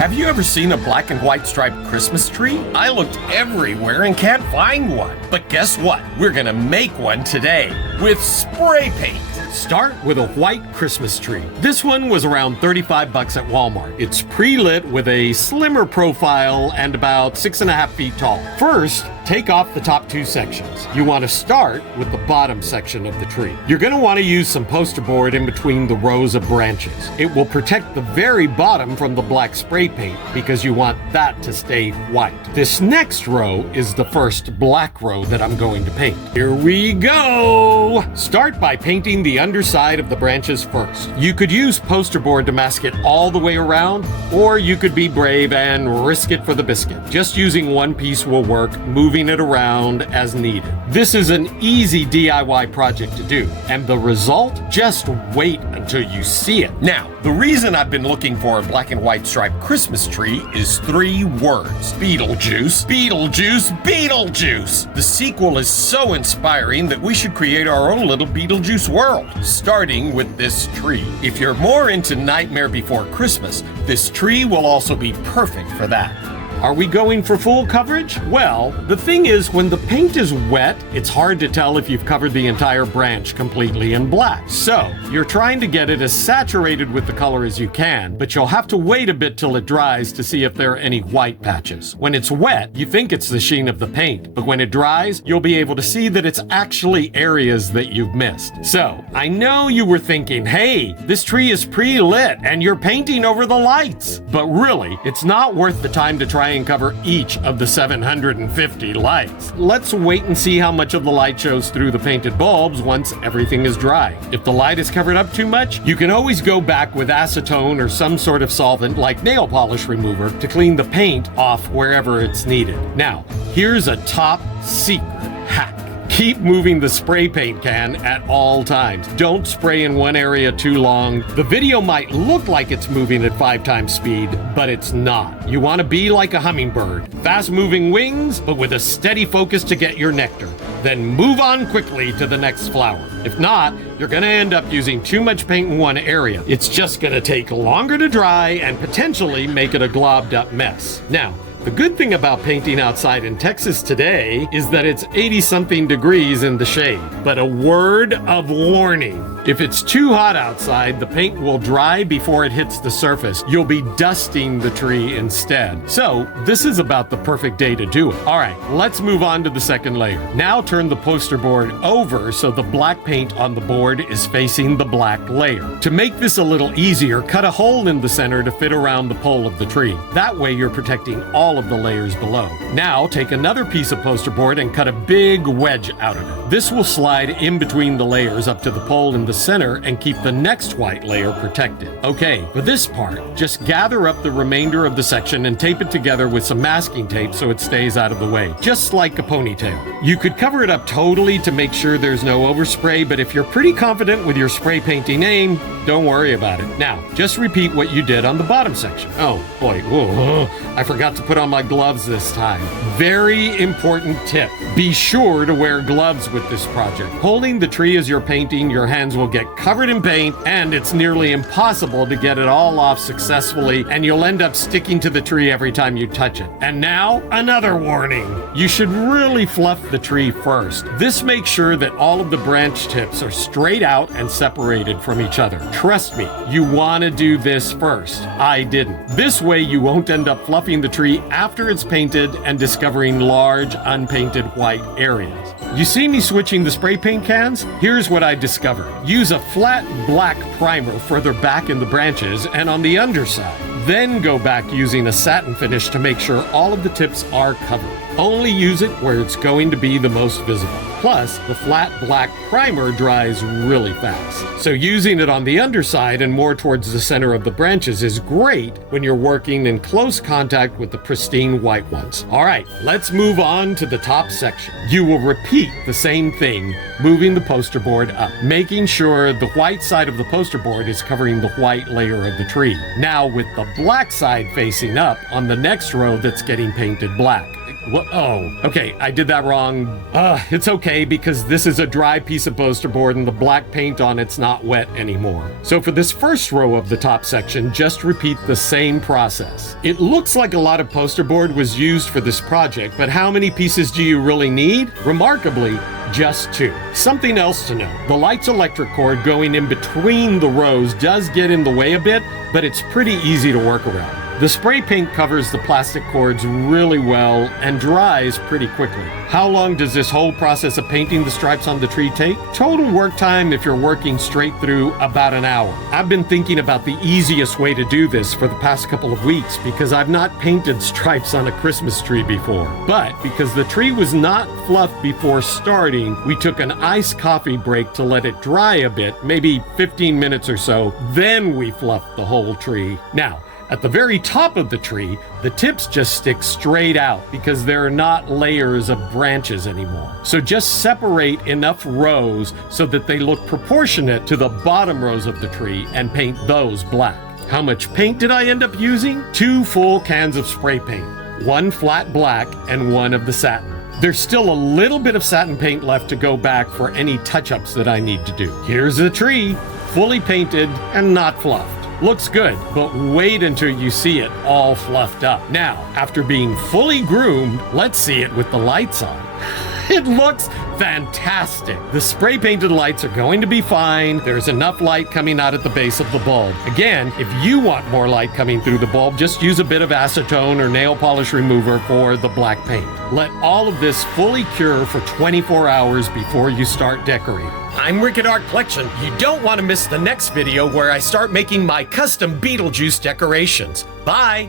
Have you ever seen a black and white striped Christmas tree? I looked everywhere and can't find one. But guess what? We're gonna make one today with spray paint. Start with a white Christmas tree. This one was around $35 at Walmart. It's pre-lit with a slimmer profile and about 6.5 feet tall. First, take off the top two sections. You want to start with the bottom section of the tree. You're going to want to use some poster board in between the rows of branches. It will protect the very bottom from the black spray paint because you want that to stay white. This next row is the first black row that I'm going to paint. Here we go! Start by painting the underside of the branches first. You could use poster board to mask it all the way around, or you could be brave and risk it for the biscuit. Just using one piece will work, moving it around as needed. This is an easy DIY project to do, and the result? Just wait until you see it. Now, the reason I've been looking for a black and white striped Christmas tree is 3 words. Beetlejuice, Beetlejuice, Beetlejuice! The sequel is so inspiring that we should create our own little Beetlejuice world, starting with this tree. If you're more into Nightmare Before Christmas, this tree will also be perfect for that. Are we going for full coverage? Well, the thing is, when the paint is wet, it's hard to tell if you've covered the entire branch completely in black. So, you're trying to get it as saturated with the color as you can, but you'll have to wait a bit till it dries to see if there are any white patches. When it's wet, you think it's the sheen of the paint, but when it dries, you'll be able to see that it's actually areas that you've missed. So, I know you were thinking, hey, this tree is pre-lit and you're painting over the lights. But really, it's not worth the time to try and cover each of the 750 lights. Let's wait and see how much of the light shows through the painted bulbs once everything is dry. If the light is covered up too much, you can always go back with acetone or some sort of solvent like nail polish remover to clean the paint off wherever it's needed. Now, here's a top secret hack. Keep moving the spray paint can at all times. Don't spray in one area too long. The video might look like it's moving at 5 times speed, but it's not. You want to be like a hummingbird. Fast-moving wings, but with a steady focus to get your nectar. Then move on quickly to the next flower. If not, you're going to end up using too much paint in one area. It's just going to take longer to dry and potentially make it a globbed up mess. Now, the good thing about painting outside in Texas today is that it's 80-something degrees in the shade. But a word of warning. If it's too hot outside, the paint will dry before it hits the surface. You'll be dusting the tree instead. So, this is about the perfect day to do it. All right, let's move on to the second layer. Now turn the poster board over so the black paint on the board is facing the black layer. To make this a little easier, cut a hole in the center to fit around the pole of the tree. That way you're protecting all of the layers below. Now take another piece of poster board and cut a big wedge out of it. This will slide in between the layers up to the pole in the center and keep the next white layer protected. Okay, for this part, just gather up the remainder of the section and tape it together with some masking tape so it stays out of the way, just like a ponytail. You could cover it up totally to make sure there's no overspray, but if you're pretty confident with your spray painting aim, don't worry about it. Now, just repeat what you did on the bottom section. Oh boy, whoa, I forgot to put on my gloves this time. Very important tip. Be sure to wear gloves with this project. Holding the tree as you're painting, your hands will get covered in paint and it's nearly impossible to get it all off successfully and you'll end up sticking to the tree every time you touch it. And now, another warning. You should really fluff the tree first. This makes sure that all of the branch tips are straight out and separated from each other. Trust me, you want to do this first. I didn't. This way you won't end up fluffing the tree after it's painted and discovering large unpainted white areas. You see me switching the spray paint cans? Here's what I discovered. Use a flat black primer further back in the branches and on the underside. Then go back using a satin finish to make sure all of the tips are covered. Only use it where it's going to be the most visible. Plus, the flat black primer dries really fast. So using it on the underside and more towards the center of the branches is great when you're working in close contact with the pristine white ones. All right, let's move on to the top section. You will repeat the same thing, moving the poster board up, making sure the white side of the poster board is covering the white layer of the tree. Now with the black side facing up on the next row that's getting painted black. What? Oh, okay, I did that wrong. It's okay because this is a dry piece of poster board and the black paint on it's not wet anymore. So for this first row of the top section, just repeat the same process. It looks like a lot of poster board was used for this project, but how many pieces do you really need? Remarkably, just 2. Something else to know. The light's electric cord going in between the rows does get in the way a bit, but it's pretty easy to work around. The spray paint covers the plastic cords really well and dries pretty quickly. How long does this whole process of painting the stripes on the tree take? Total work time if you're working straight through, about an hour. I've been thinking about the easiest way to do this for the past couple of weeks because I've not painted stripes on a Christmas tree before. But because the tree was not fluffed before starting, we took an iced coffee break to let it dry a bit, maybe 15 minutes or so. Then we fluffed the whole tree. Now, at the very top of the tree, the tips just stick straight out because there are not layers of branches anymore. So just separate enough rows so that they look proportionate to the bottom rows of the tree and paint those black. How much paint did I end up using? 2 full cans of spray paint, 1 flat black and 1 of the satin. There's still a little bit of satin paint left to go back for any touch-ups that I need to do. Here's the tree, fully painted and not fluffed. Looks good, but wait until you see it all fluffed up. Now, after being fully groomed, let's see it with the lights on. It looks fantastic. The spray painted lights are going to be fine. There's enough light coming out at the base of the bulb. Again, if you want more light coming through the bulb, just use a bit of acetone or nail polish remover for the black paint. Let all of this fully cure for 24 hours before you start decorating. I'm Rick at Art Collection. You don't want to miss the next video where I start making my custom Beetlejuice decorations. Bye!